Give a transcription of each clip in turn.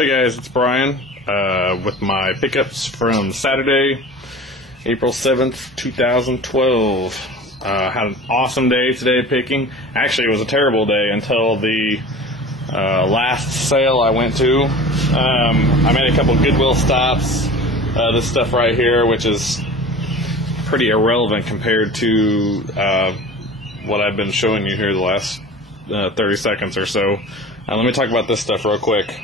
Hey guys, it's Brian with my pickups from Saturday, April 7th, 2012. Had an awesome day today picking. Actually, it was a terrible day until the last sale I went to. I made a couple Goodwill stops. This stuff right here, which is pretty irrelevant compared to what I've been showing you here the last 30 seconds or so. Let me talk about this stuff real quick.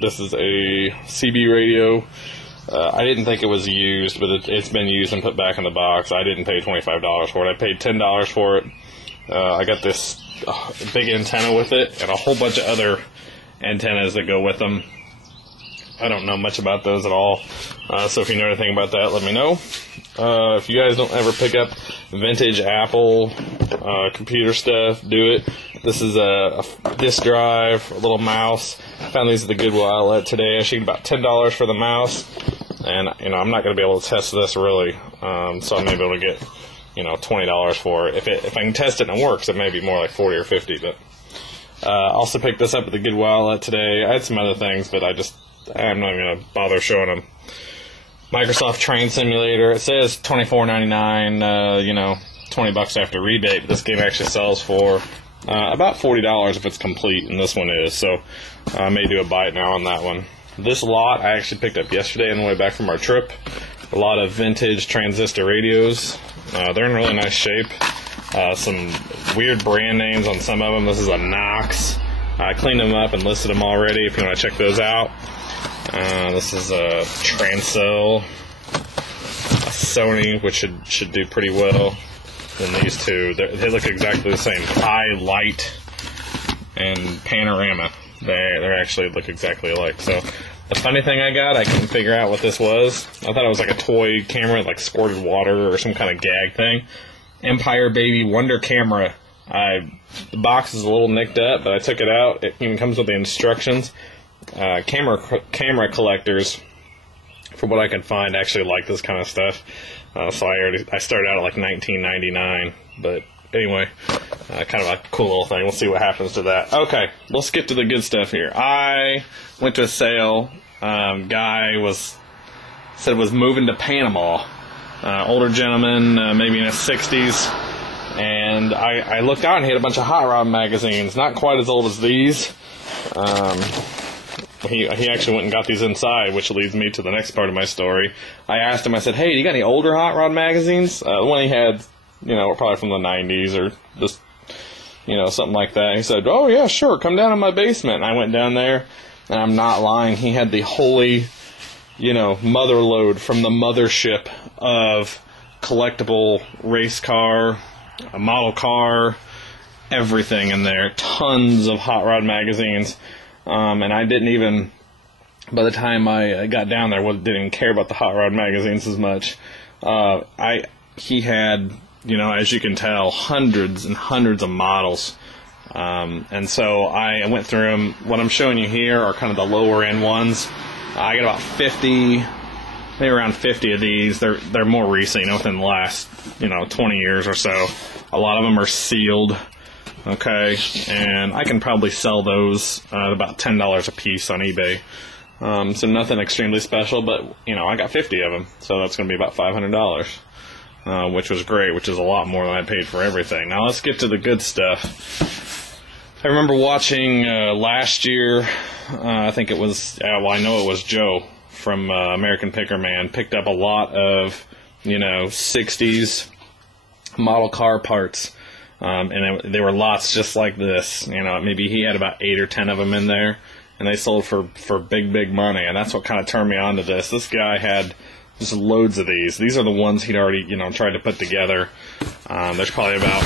This is a CB radio. I didn't think it was used, but it's been used and put back in the box. I didn't pay $25 for it. I paid $10 for it. I got this big antenna with it and a whole bunch of other antennas that go with them. I don't know much about those at all, so if you know anything about that, let me know. If you guys don't ever pick up vintage Apple computer stuff, do it. This is a disk drive, a little mouse. I found these at the Goodwill outlet today. I paid about $10 for the mouse, and I'm not going to be able to test this really, so I may be able to get $20 for it. If I can test it and it works, it may be more like 40 or 50. But also picked this up at the Goodwill outlet today. I had some other things, but I'm not going to bother showing them. Microsoft Train Simulator. It says $24.99, $20 after rebate, but this game actually sells for about $40 if it's complete, and this one is, so I may do a bite now on that one. This lot I actually picked up yesterday on the way back from our trip. A lot of vintage transistor radios. They're in really nice shape. Some weird brand names on some of them. This is a Knox. I cleaned them up and listed them already if you want to check those out. This is a Transcell, a Sony, which should do pretty well. And these two, they look exactly the same. High, light, and panorama. They actually look exactly alike. So the funny thing I couldn't figure out what this was. I thought it was like a toy camera, like squirted water or some kind of gag thing. Empire Baby Wonder Camera. The box is a little nicked up, but I took it out. It even comes with the instructions. Camera collectors, from what I can find, actually like this kind of stuff. So I started out at like $19.99, but anyway, kind of a cool little thing. We'll see what happens to that. Okay, let's get to the good stuff here. I went to a sale. Guy said was moving to Panama. Older gentleman, maybe in his 60s. And I looked out and he had a bunch of hot rod magazines, not quite as old as these. He actually went and got these inside, which leads me to the next part of my story. I asked him, I said, hey, do you got any older hot rod magazines? The one he had, probably from the 90s or just, something like that. He said, oh, yeah, sure, come down in my basement. And I went down there, and I'm not lying. He had the holy, mother load from the mothership of collectible race car, a model car, everything in there. Tons of hot rod magazines. And I didn't even, by the time I got down there, didn't even care about the hot rod magazines as much. He had, as you can tell, hundreds and hundreds of models. And so I went through them. What I'm showing you here are kind of the lower end ones. I got about 50, maybe around 50 of these. They're more recent, within the last, 20 years or so. A lot of them are sealed. Okay, and I can probably sell those at about $10 a piece on eBay. So nothing extremely special, but, I got 50 of them, so that's going to be about $500, which was great, which is a lot more than I paid for everything. Now let's get to the good stuff. I remember watching last year, I think it was, I know it was Joe from American Pickerman, picked up a lot of, 60s model car parts. And they were lots just like this. Maybe he had about 8 or 10 of them in there, and they sold for big money. And that's what kind of turned me on to this. This guy had just loads of these. These are the ones he'd already, tried to put together. There's probably about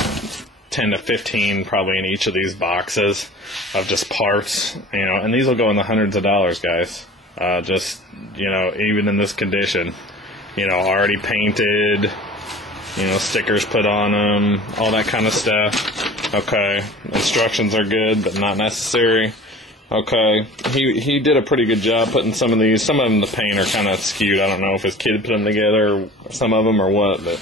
10 to 15 probably in each of these boxes of just parts. And these will go in the hundreds of dollars, guys. Even in this condition, already painted. Stickers put on them, all that kind of stuff. Okay, instructions are good, but not necessary. Okay, he did a pretty good job putting some of these. Some of them, the paint are kind of skewed. I don't know if his kid put them together, some of them, or what, but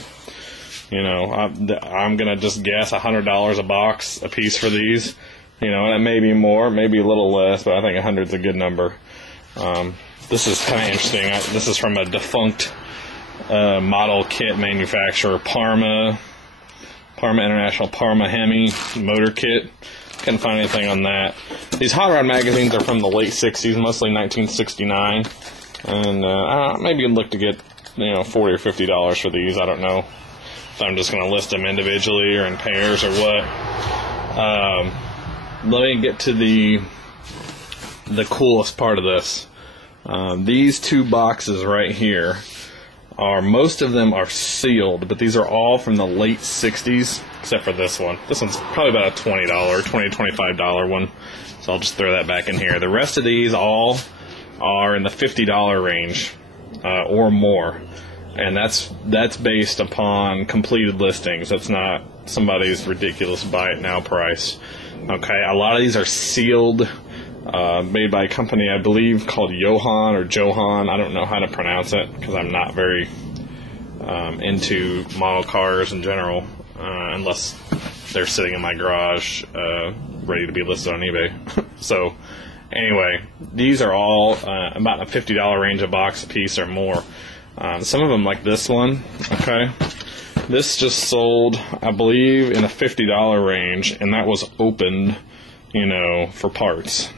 I'm gonna just guess $100 a piece for these. You know, and it may be more, maybe a little less, but I think 100's a good number. This is kind of interesting. This is from a defunct model kit manufacturer, Parma International Parma Hemi motor kit. Couldn't find anything on that. These hot rod magazines are from the late 60s, mostly 1969. And maybe look to get, you know, $40 or $50 for these. I don't know if I'm just going to list them individually or in pairs or what. Let me get to the coolest part of this. These two boxes right here most of them are sealed, but these are all from the late 60s, except for this one. This one's probably about a $20, $25 one, so I'll just throw that back in here. The rest of these all are in the $50 range or more, and that's based upon completed listings. That's not somebody's ridiculous buy it now price. Okay, a lot of these are sealed, made by a company, I believe, called Johan or Johan. I don't know how to pronounce it because I'm not very into model cars in general, unless they're sitting in my garage ready to be listed on eBay. So anyway, these are all about a $50 range a box a piece or more. Some of them, like this one, okay, this just sold, I believe, in a $50 range, and that was opened, you know, for parts.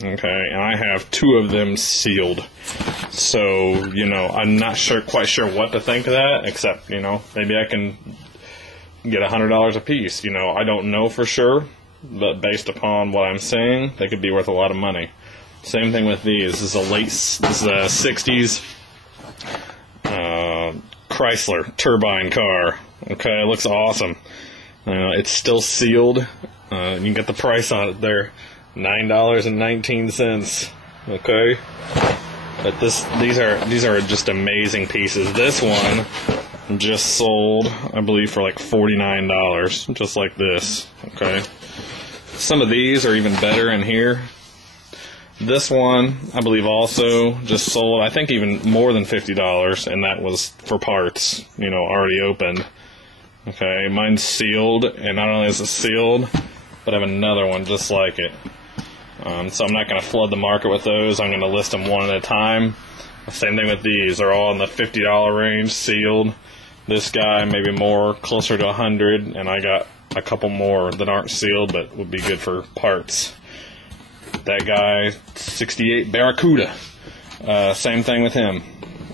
Okay, and I have two of them sealed. So, you know, I'm not quite sure what to think of that, except, you know, maybe I can get $100 a piece. You know, I don't know for sure, but based upon what I'm saying, they could be worth a lot of money. Same thing with these. This is a 60s Chrysler turbine car. Okay, it looks awesome. It's still sealed. You can get the price on it there. $9.19. Okay, but these are just amazing pieces. This one just sold, I believe, for like $49, just like this. Okay, some of these are even better in here. This one, I believe, also just sold, I think, even more than $50, and that was for parts, you know, already opened. Okay, mine's sealed, and not only is it sealed, but I have another one just like it. So I'm not going to flood the market with those. I'm going to list them one at a time. Same thing with these. They're all in the $50 range, sealed. This guy maybe more, closer to 100, and I got a couple more that aren't sealed but would be good for parts. That guy, 68 Barracuda. Same thing with him.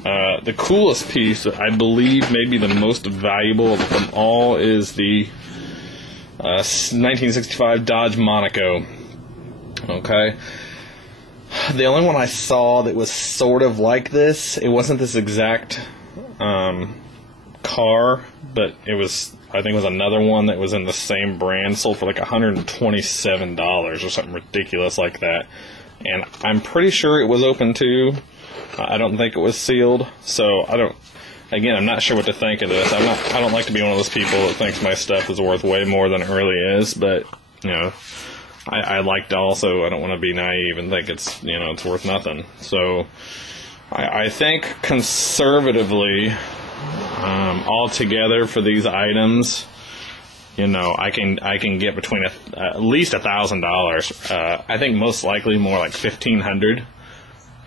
The coolest piece, I believe maybe the most valuable of them all, is the 1965 Dodge Monaco. Okay. The only one I saw that was sort of like this, it wasn't this exact car, but it was, I think it was another one that was in the same brand, sold for like $127 or something ridiculous like that. And I'm pretty sure it was open too. I don't think it was sealed, so I'm not sure what to think of this. I don't like to be one of those people that thinks my stuff is worth way more than it really is, but, you know, I like to also, I don't want to be naive and think it's, you know, it's worth nothing. So I think conservatively, altogether for these items, you know, I can get between at least $1,000. I think most likely more like $1,500.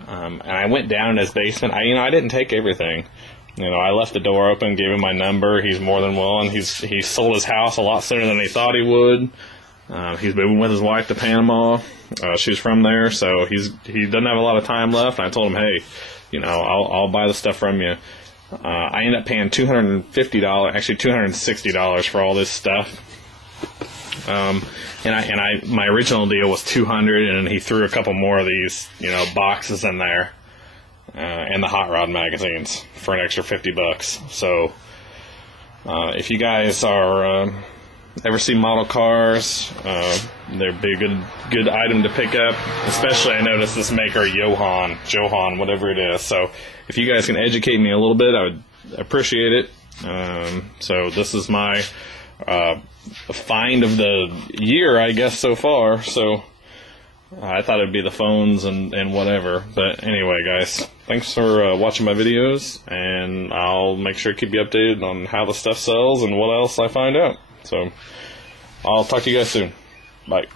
And I went down in his basement. I didn't take everything. You know, I left the door open, gave him my number. He's more than willing. He sold his house a lot sooner than he thought he would. He's moving with his wife to Panama. She's from there, so he doesn't have a lot of time left. I told him, hey, you know, I'll buy the stuff from you. I ended up paying $250, actually $260 for all this stuff. My original deal was $200, and he threw a couple more of these, you know, boxes in there, and the hot rod magazines for an extra $50. So, if you guys are ever see model cars, they'd be a good item to pick up. Especially, I noticed this maker Johan, whatever it is. So, if you guys can educate me a little bit, I would appreciate it. So this is my find of the year, I guess, so far. So I thought it'd be the phones and whatever. But anyway, guys, thanks for watching my videos, and I'll make sure to keep you updated on how the stuff sells and what else I find out. So I'll talk to you guys soon. Bye.